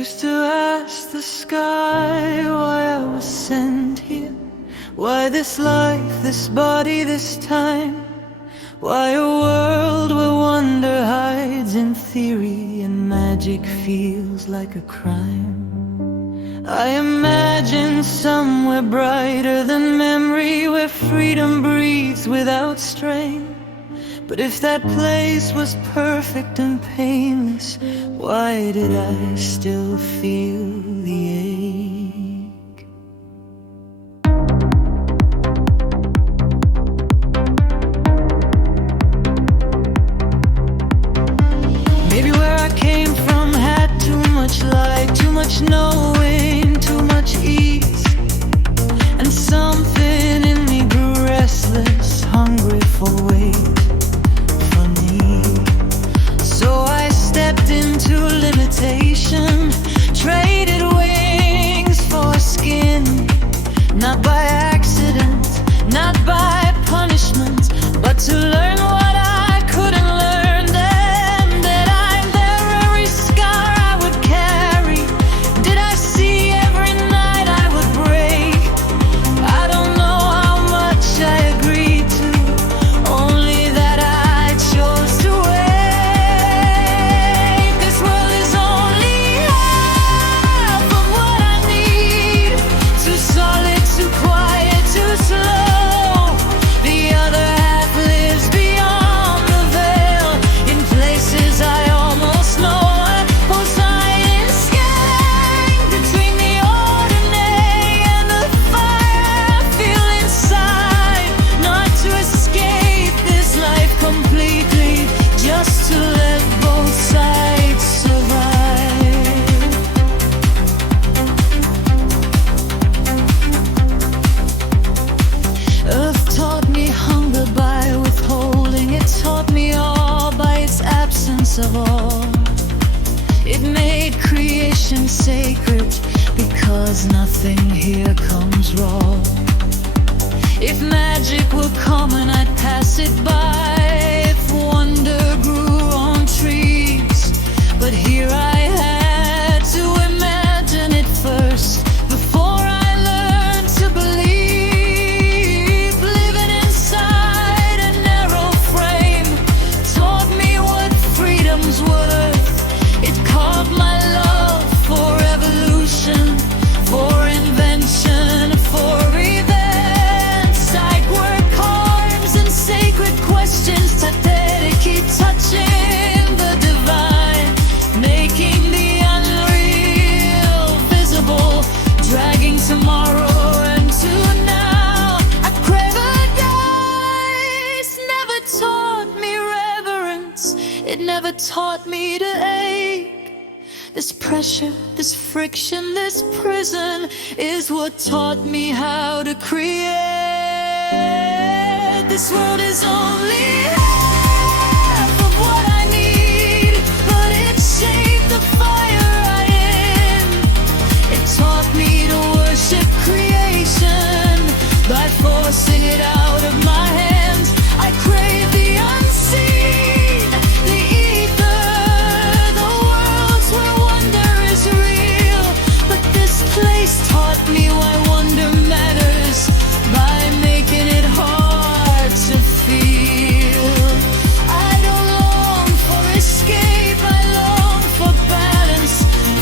used to ask the sky why I was sent here, why this life, this body, this time, why a world where wonder hides in theory and magic feels like a crime. I imagine somewhere brighter than memory, where freedom breathes without strain. But if that place was perfect and painless, why did I still feel the ache? Maybe where I came from had too much light, too much knowing, too much ease, and something in me grew restless, hungry for weight. Stepped into limitation, traded wings for skin. Not by accident, not by punishment, but to learn what I couldn't learn then. That I'm there, every scar I would carry. Did I see every night I would break? I don't know how much I agreed to, only that I chose to wait. Of all, it made creation sacred, because nothing here comes raw. If magic were common, I'd pass it by. If wonder grew on trees, but here I had to imagine it first before I learned to believe. Living inside a narrow frame taught me what freedom's worth. It caught my love for evolution, for invention, for events. I'd work arms and sacred questions to keep touching the divine, making the unreal visible, dragging tomorrow into now. A paradise never taught me reverence, it never taught me to ache. This pressure, this friction, this prison is what taught me how to create. This world is only half of what I need, but it shaped the fire I am. It taught me to worship creation by forcing it out of my hands. I crave the unseen, the ether, the worlds where wonder is real. But this place taught me why wonder matters by making it hard to feel. I don't long for escape, I long for balance,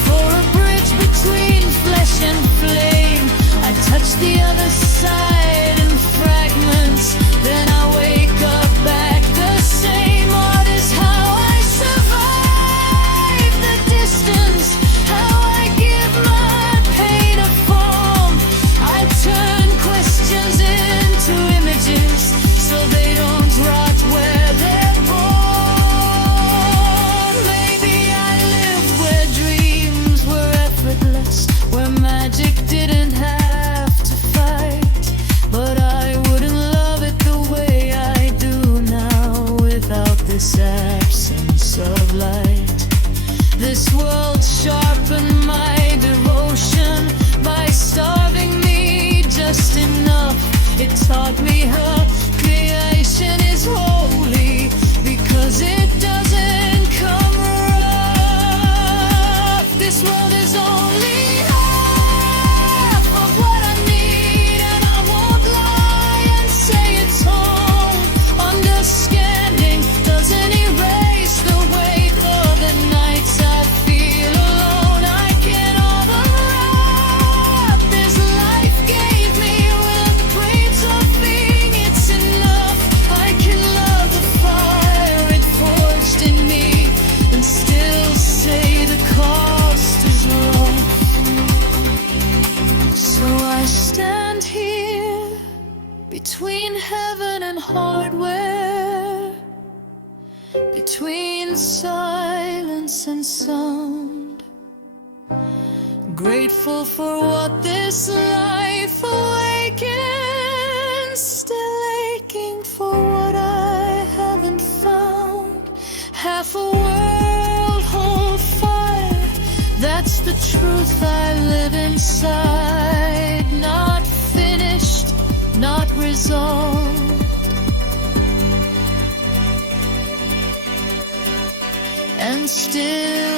for a bridge between flesh and flame. I touch the other side in fragments, then I wake up back the same. Art is how I survive the distance, how I give my pain a form. I turn questions into images so they don't rot where they're born. Maybe I lived where dreams were effortless, where magic didn't have to fight. But I wouldn't love it the way I do now, without this absence of light. This world sharpened my devotion by starving me just enough. It taught me her creation is holy, because it doesn't come rough. This world is between silence and sound. Grateful for what this life awakens, still aching for what I haven't found. Half a world on fire, that's the truth I live inside. Not finished, not resolved. And still